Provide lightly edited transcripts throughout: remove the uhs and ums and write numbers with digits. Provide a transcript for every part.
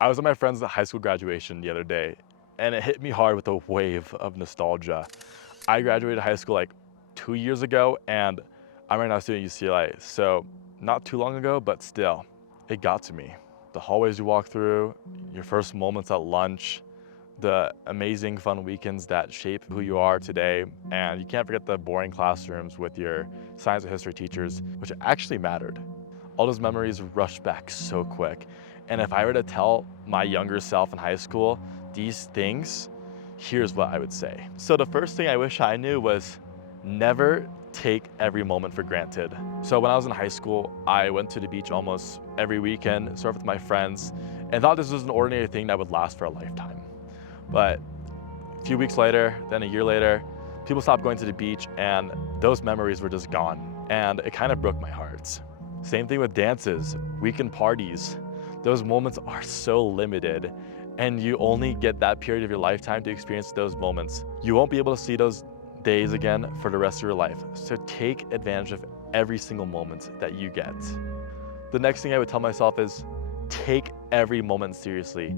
I was at my friend's high school graduation the other day, and it hit me hard with a wave of nostalgia. I graduated high school like 2 years ago, and I'm right now a student at UCLA. So not too long ago, but still, it got to me. The hallways you walk through, your first moments at lunch, the amazing fun weekends that shape who you are today, and you can't forget the boring classrooms with your science and history teachers, which actually mattered. All those memories rush back so quick. And if I were to tell my younger self in high school these things, here's what I would say. So the first thing I wish I knew was never take every moment for granted. So when I was in high school, I went to the beach almost every weekend, surfed with my friends, and thought this was an ordinary thing that would last for a lifetime. But a few weeks later, then a year later, people stopped going to the beach and those memories were just gone. And it kind of broke my heart. Same thing with dances, weekend parties. Those moments are so limited and you only get that period of your lifetime to experience those moments. You won't be able to see those days again for the rest of your life. So take advantage of every single moment that you get. The next thing I would tell myself is take every moment seriously,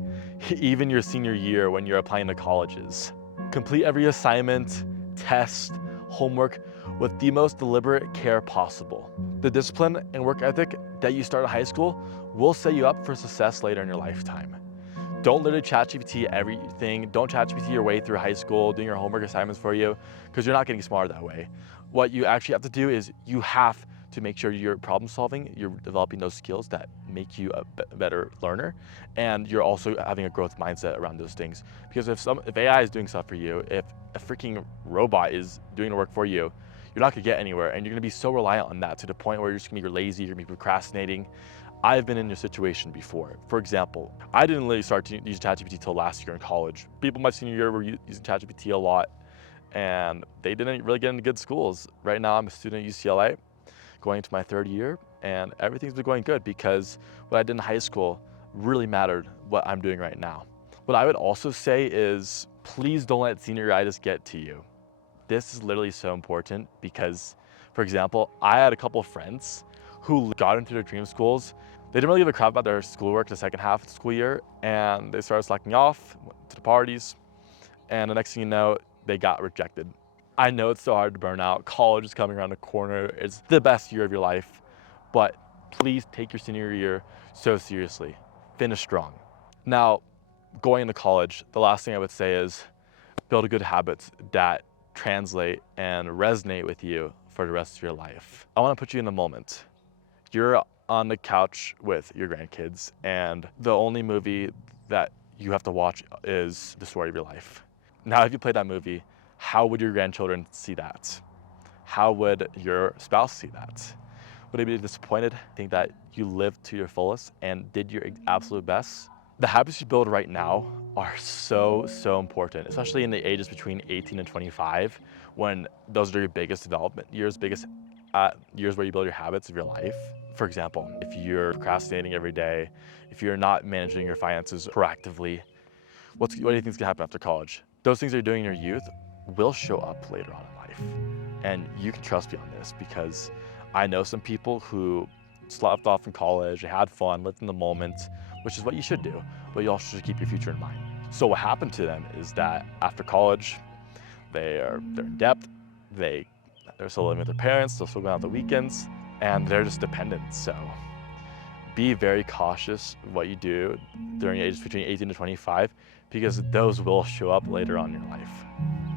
even your senior year when you're applying to colleges. Complete every assignment, test, homework with the most deliberate care possible. The discipline and work ethic that you start at high school will set you up for success later in your lifetime. Don't literally ChatGPT everything. Don't ChatGPT your way through high school, doing your homework assignments for you, because you're not getting smarter that way. What you actually have to do is you have to make sure you're problem solving, you're developing those skills that make you a better learner, and you're also having a growth mindset around those things. Because if AI is doing stuff for you, if a freaking robot is doing the work for you, you're not gonna get anywhere, and you're gonna be so reliant on that to the point where you're just gonna be lazy, you're gonna be procrastinating. I've been in your situation before. For example, I didn't really start to use ChatGPT till last year in college. People my senior year were using ChatGPT a lot, and they didn't really get into good schools. Right now, I'm a student at UCLA, going into my third year, and everything's been going good because what I did in high school really mattered what I'm doing right now. What I would also say is please don't let senioritis get to you. This is literally so important because, for example, I had a couple of friends who got into their dream schools. They didn't really give a crap about their schoolwork the second half of the school year, and they started slacking off, went to the parties, and the next thing you know, they got rejected. I know it's so hard to burn out. College is coming around the corner. It's the best year of your life, but please take your senior year so seriously. Finish strong. Now, going into college, the last thing I would say is build good habits that translate and resonate with you for the rest of your life. I want to put you in the moment. You're on the couch with your grandkids, and the only movie that you have to watch is the story of your life. Now, if you play that movie, how would your grandchildren see that? How would your spouse see that? Would they be disappointed, think that you lived to your fullest and did your absolute best? The habits you build right now are so important, especially in the ages between 18 and 25, when those are your biggest development years, biggest years where you build your habits of your life. For example, if you're procrastinating every day, if you're not managing your finances proactively, what do you think is gonna happen after college? Those things you're doing in your youth will show up later on in life. And you can trust me on this because I know some people who slept off in college, they had fun, lived in the moment, which is what you should do, but you also should keep your future in mind. So what happened to them is that after college, they're in debt, they're still living with their parents, they're still going out the weekends, and they're just dependent. So be very cautious what you do during ages between 18 to 25 because those will show up later on in your life.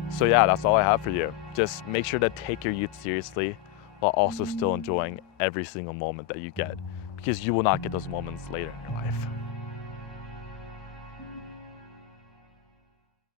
So yeah, that's all I have for you. Just make sure to take your youth seriously while also still enjoying every single moment that you get because you will not get those moments later in your life.